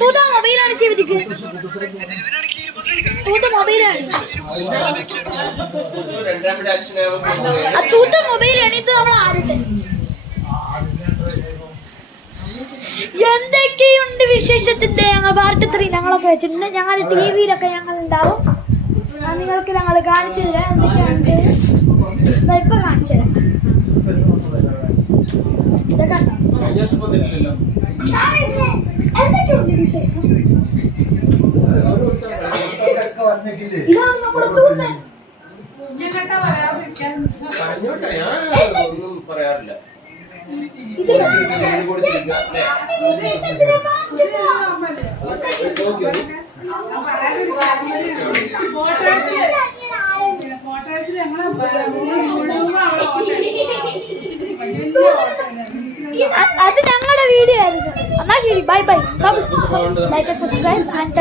തൂത്ത മൊബൈലാണ് ചെയ്തിക്ക് തൂത്ത മൊബൈലാണ് തൂത്ത മൊബൈലാണ് ഇത് നമ്മൾ ആരുടെ എന്തൊക്കെയുണ്ട് വിശേഷത്തിന്റെ ഞങ്ങൾ പാർട്ട് 3 ഞങ്ങളൊക്കെ വെച്ചിട്ടുണ്ട് ഞങ്ങളുടെ ടിവിയിലൊക്കെ ഞങ്ങൾ ഉണ്ടാവും നിങ്ങൾക്ക് ഞങ്ങൾ കാണിച്ചു തരാം എന്തൊക്കെയുണ്ട് ഇപ്പൊ കാണിച്ചു തരാം എന്തൊക്കെയുണ്ട് വിശേഷം ഇതാണ് നമ്മുടെ തൂത്ത് പറയാറില്ല അത് ഞങ്ങളുടെ വീഡിയോ ആയിരുന്നു. എന്നാ ശരി, bye bye. Like and subscribe and